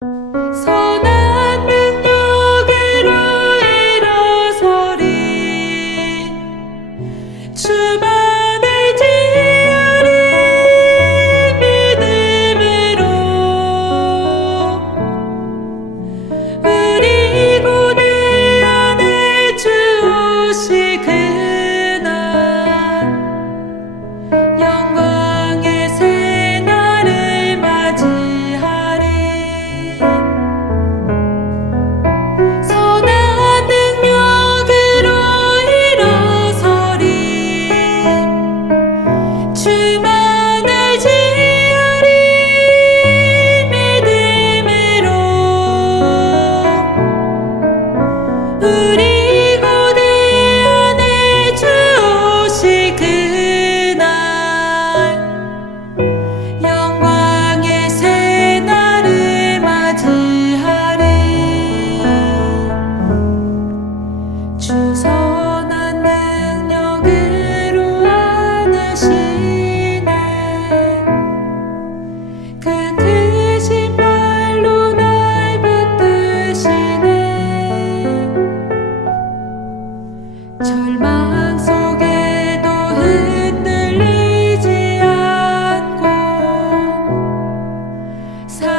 So So